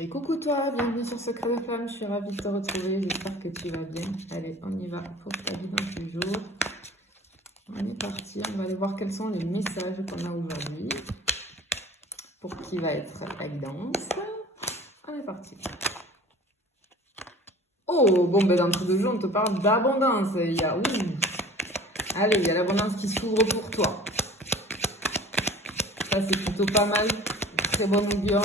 Et coucou toi, bienvenue sur Secret de Flamme, je suis ravie de te retrouver, j'espère que tu vas bien. Allez, on y va pour ta guidance du jour. On est parti, on va aller voir quels sont les messages qu'on a aujourd'hui pour qui va être la guidance. On est parti. Oh, bon, ben d'entre deux jours, on te parle d'abondance. Allez, il y a l'abondance qui s'ouvre pour toi. Ça, c'est plutôt pas mal. Très bon augure.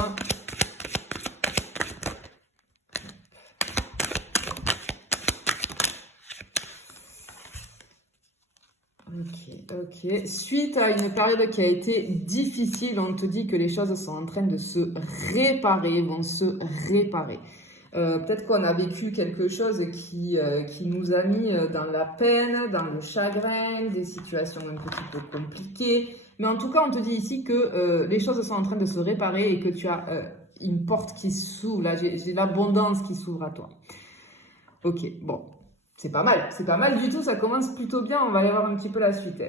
Ok. Suite à une période qui a été difficile, on te dit que les choses sont en train de se réparer, vont se réparer. Peut-être qu'on a vécu quelque chose qui nous a mis dans la peine, dans le chagrin, des situations un petit peu compliquées. Mais en tout cas, on te dit ici que les choses sont en train de se réparer et que tu as une porte qui s'ouvre. Là, j'ai l'abondance qui s'ouvre à toi. Ok, bon. C'est pas mal du tout, ça commence plutôt bien, on va aller voir un petit peu la suite.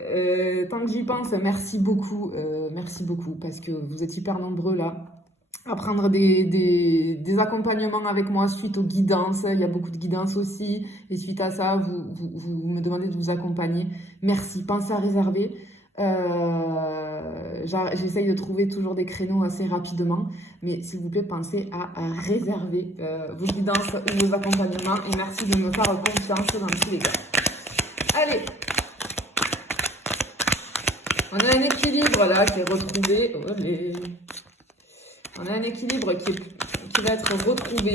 Tant que j'y pense, merci beaucoup, parce que vous êtes hyper nombreux là à prendre des accompagnements avec moi suite aux guidances. Il y a beaucoup de guidances aussi, et suite à ça, vous me demandez de vous accompagner. Merci, pensez à réserver. J'essaye de trouver toujours des créneaux assez rapidement, mais s'il vous plaît, pensez à réserver vos guidances ou vos accompagnements et merci de me faire confiance dans tous les cas. Allez, on a un équilibre là qui est retrouvé. On a un équilibre qui va être retrouvé.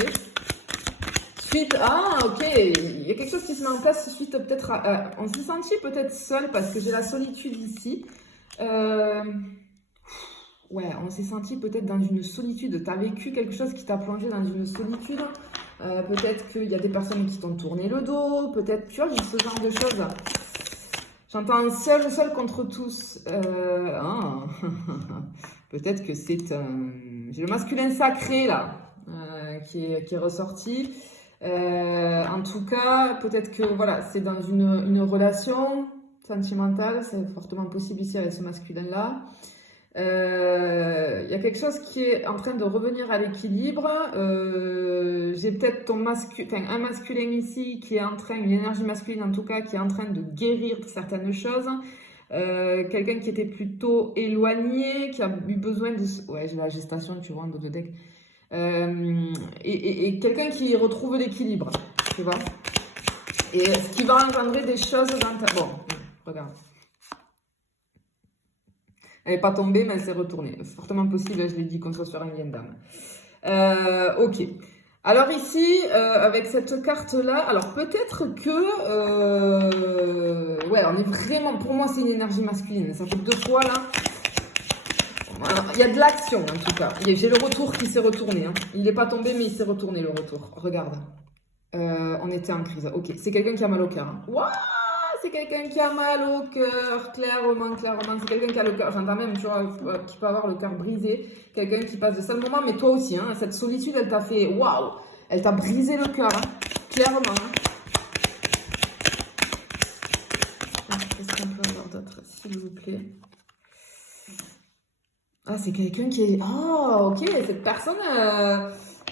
Suite, ok, il y a quelque chose qui se met en place suite peut-être on s'est senti peut-être seul parce que j'ai la solitude ici. Ouais, on s'est senti peut-être dans une solitude. Tu as vécu quelque chose qui t'a plongé dans une solitude. Peut-être qu'il y a des personnes qui t'ont tourné le dos. Peut-être, tu vois, ce genre de choses. J'entends seul contre tous. Peut-être que c'est j'ai le masculin sacré là qui est ressorti. En tout cas, peut-être que voilà, c'est dans une relation sentimentale, c'est fortement possible ici avec ce masculin-là. Il y a quelque chose qui est en train de revenir à l'équilibre. J'ai peut-être un masculin ici qui est en train, une énergie masculine en tout cas, qui est en train de guérir certaines choses. Quelqu'un qui était plutôt éloigné, qui a eu besoin de... Ouais, j'ai la gestation, tu vois, en dos de deck. Et quelqu'un qui retrouve l'équilibre, tu vois. Et ce qui va engendrer des choses dans ta... Bon, regarde. Elle n'est pas tombée, mais elle s'est retournée. C'est fortement possible, je l'ai dit, qu'on soit sur un lien d'âme. Ok. Alors ici, avec cette carte-là, alors peut-être que... ouais, on est vraiment... Pour moi, c'est une énergie masculine. Ça fait 2 fois, là. Alors, il y a de l'action, en tout cas. J'ai le retour qui s'est retourné. Hein. Il n'est pas tombé, mais il s'est retourné, le retour. Regarde. On était en crise. Ok, c'est quelqu'un qui a mal au cœur. Hein. Waouh, c'est quelqu'un qui a mal au cœur. Clairement. C'est quelqu'un qui a le cœur. J'entends même, tu vois, qui peut avoir le cœur brisé. Quelqu'un qui passe de sales moments, mais toi aussi. Hein, cette solitude, elle t'a fait... Waouh, elle t'a brisé le cœur. Hein. Clairement. Hein. Qu'est-ce qu'on peut avoir d'autre, s'il vous plaît? Ah, c'est quelqu'un qui est... Oh, ok, cette personne...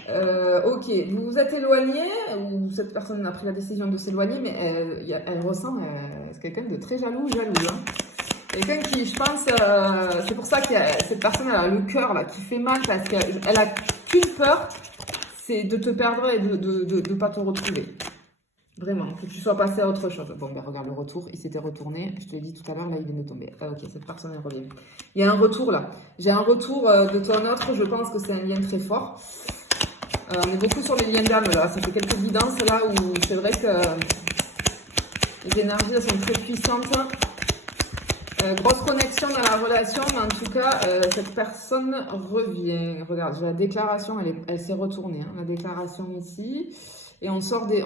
ok, vous vous êtes éloigné, ou cette personne a pris la décision de s'éloigner, mais elle ressent... c'est quelqu'un de très jalouse. Hein. Quelqu'un qui, je pense... c'est pour ça que cette personne elle a le cœur là, qui fait mal, parce qu'elle a qu'une peur, c'est de te perdre et de ne pas te retrouver. Vraiment, que tu sois passé à autre chose. Bon, ben regarde le retour, il s'était retourné. Je te l'ai dit tout à l'heure, là, il vient de tomber. Ah, ok, cette personne est revenue. Il y a un retour là. J'ai un retour de ton autre, je pense que c'est un lien très fort. On est beaucoup sur les liens d'âme là. Ça fait quelques guidances là où c'est vrai que les énergies elles sont très puissantes. Grosse connexion dans la relation, mais en tout cas, cette personne revient. Regarde, j'ai la déclaration, elle s'est retournée. Hein, la déclaration ici. Et on sort des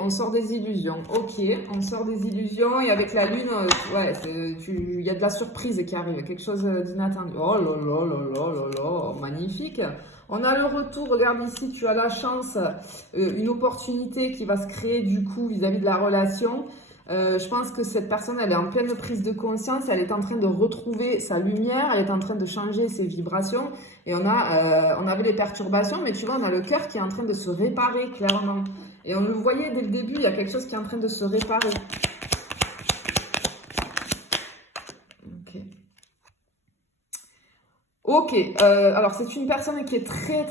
illusions. Ok, on sort des illusions et avec la lune, ouais, il y a de la surprise qui arrive, quelque chose d'inattendu. Oh là, magnifique. On a le retour, regarde ici, tu as la chance, une opportunité qui va se créer du coup vis-à-vis de la relation. Je pense que cette personne, elle est en pleine prise de conscience, elle est en train de retrouver sa lumière, elle est en train de changer ses vibrations. Et on avait des perturbations, mais tu vois, on a le cœur qui est en train de se réparer, clairement. Et on le voyait dès le début, il y a quelque chose qui est en train de se réparer. Ok, alors c'est une personne qui est très...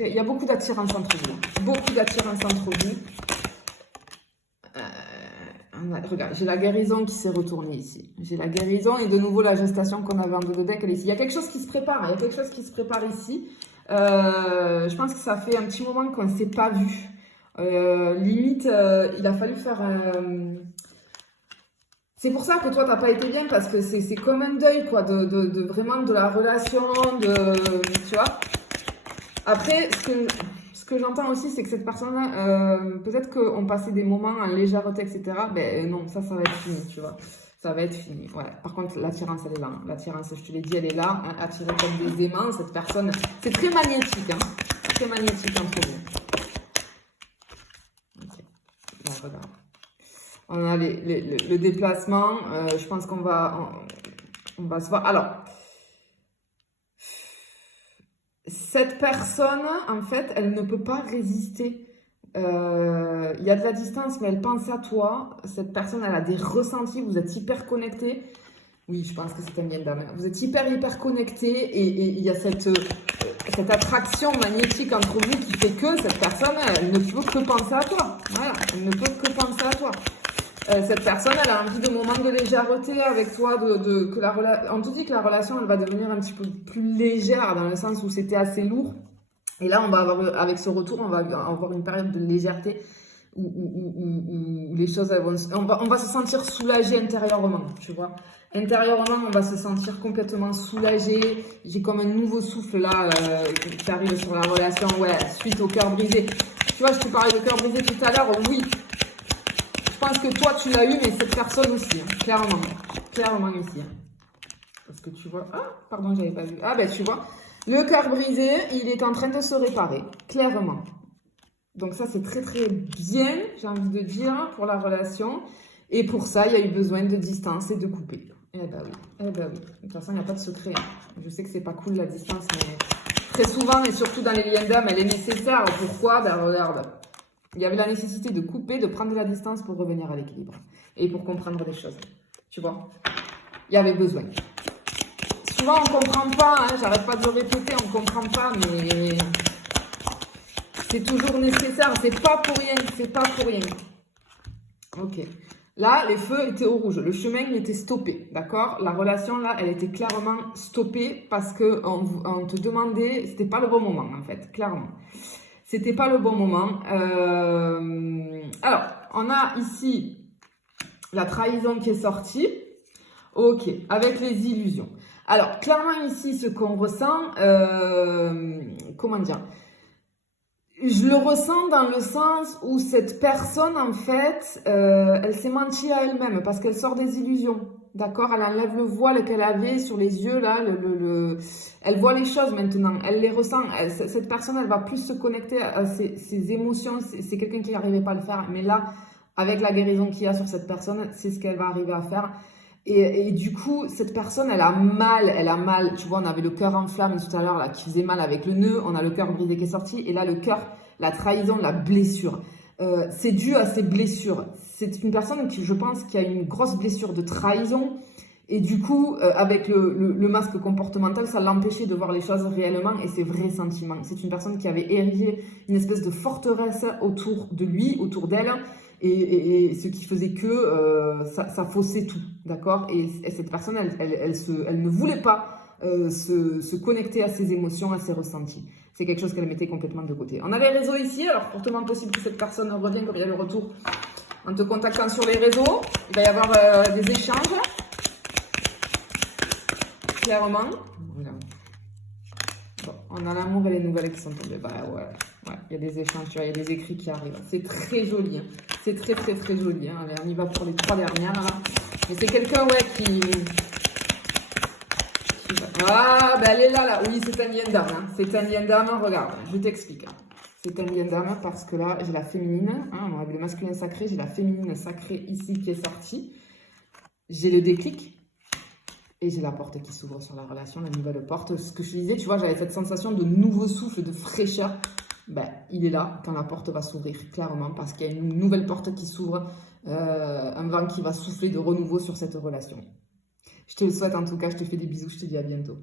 Il y a beaucoup d'attirance entre vous. Beaucoup d'attirance entre vous. Regarde, j'ai la guérison qui s'est retournée ici. J'ai la guérison et de nouveau la gestation qu'on avait en deux deck, elle est ici. Il y a quelque chose qui se prépare, il y a quelque chose qui se prépare ici. Je pense que ça fait un petit moment qu'on ne s'est pas vu. Limite, il a fallu faire... C'est pour ça que toi, t'as pas été bien, parce que c'est comme un deuil, quoi, de vraiment de la relation, tu vois. Après, ce que j'entends aussi, c'est que cette personne-là, peut-être qu'on passait des moments en légèreté, etc. Ben non, ça va être fini, tu vois. Ça va être fini, ouais. Par contre, l'attirance, elle est là. L'attirance, je te l'ai dit, elle est là. Hein, attirée comme des aimants, cette personne. C'est très magnétique, hein. Très magnétique entre vous. Ok. Bon, regarde. On a le déplacement. Je pense qu'on va se voir. Alors, cette personne, en fait, elle ne peut pas résister. Il y a de la distance, mais elle pense à toi. Cette personne, elle a des ressentis. Vous êtes hyper connectés. Oui, je pense que c'est un bien d'âme. Vous êtes hyper connectés et il y a cette attraction magnétique entre vous qui fait que cette personne, elle ne peut que penser à toi. Voilà, elle ne peut que penser à toi. Cette personne, elle a envie de moments de légèreté avec toi, on te dit que la relation, elle va devenir un petit peu plus légère dans le sens où c'était assez lourd. Et là, on va avoir, avec ce retour, on va avoir une période de légèreté où les choses, on va se sentir soulagé intérieurement, tu vois. Intérieurement, on va se sentir complètement soulagé. J'ai comme un nouveau souffle là qui arrive sur la relation, ouais, suite au cœur brisé. Tu vois, je te parlais de cœur brisé tout à l'heure, oui. Je pense que toi, tu l'as eu, mais cette personne aussi, hein, clairement. Clairement ici. Hein. Parce que tu vois... Ah, pardon, j'avais pas vu. Ah, ben tu vois, le cœur brisé, il est en train de se réparer, clairement. Donc ça, c'est très bien, j'ai envie de dire, pour la relation. Et pour ça, il y a eu besoin de distance et de couper. Eh ben oui. De toute façon, il n'y a pas de secret. Hein. Je sais que c'est pas cool, la distance, mais très souvent, et surtout dans les liens d'âme, elle est nécessaire. Pourquoi? Ben regarde. Il y avait la nécessité de couper, de prendre de la distance pour revenir à l'équilibre. Et pour comprendre des choses. Tu vois? Il y avait besoin. Souvent, on ne comprend pas. Hein, j'arrête pas de le répéter, on ne comprend pas. Mais c'est toujours nécessaire. C'est pas pour rien. C'est pas pour rien. Ok. Là, les feux étaient au rouge. Le chemin, il était stoppé. D'accord? La relation, là, elle était clairement stoppée parce qu'on te demandait... C'était pas le bon moment, en fait. Clairement. C'était pas le bon moment. Alors, on a ici la trahison qui est sortie. Ok, avec les illusions. Alors, clairement ici, ce qu'on ressent, comment dire? Je le ressens dans le sens où cette personne, en fait, elle s'est mentie à elle-même parce qu'elle sort des illusions. D'accord? Elle enlève le voile qu'elle avait sur les yeux, là. Elle voit les choses maintenant. Elle les ressent. Cette personne, elle va plus se connecter à ses émotions. C'est quelqu'un qui n'arrivait pas à le faire. Mais là, avec la guérison qu'il y a sur cette personne, c'est ce qu'elle va arriver à faire. Et du coup, cette personne, elle a mal. Tu vois, on avait le cœur en flamme tout à l'heure, là, qui faisait mal avec le nœud. On a le cœur brisé qui est sorti. Et là, le cœur, la trahison, la blessure. C'est dû à ses blessures. C'est une personne qui, je pense, qui a une grosse blessure de trahison. Et du coup, avec le masque comportemental, ça l'empêchait de voir les choses réellement et ses vrais sentiments. C'est une personne qui avait érigé une espèce de forteresse autour de lui, autour d'elle. Et ce qui faisait que ça faussait tout, d'accord? Et cette personne, elle ne voulait pas se connecter à ses émotions, à ses ressentis. C'est quelque chose qu'elle mettait complètement de côté. On a les réseaux ici, alors fortement possible que cette personne revienne comme il y a le retour en te contactant sur les réseaux. Il va y avoir des échanges, clairement. Voilà. Bon, on a l'amour et les nouvelles qui sont tombées. Bah ouais, il y a des échanges, tu vois, il y a des écrits qui arrivent. C'est très joli, hein. C'est très joli. Hein. Allez, on y va pour les 3 dernières. Là. Mais c'est quelqu'un, ouais, qui Ah, ben elle est là, là. Oui, c'est un lien d'âme. Hein. C'est un lien d'âme. Regarde, je t'explique. C'est un lien d'âme parce que là, j'ai la féminine. Hein, on a vu le masculin sacré. J'ai la féminine sacrée ici qui est sortie. J'ai le déclic. Et j'ai la porte qui s'ouvre sur la relation, la nouvelle porte. Ce que je disais, tu vois, j'avais cette sensation de nouveau souffle, de fraîcheur. Ben, il est là quand la porte va s'ouvrir, clairement, parce qu'il y a une nouvelle porte qui s'ouvre, un vent qui va souffler de renouveau sur cette relation. Je te le souhaite en tout cas, je te fais des bisous, je te dis à bientôt.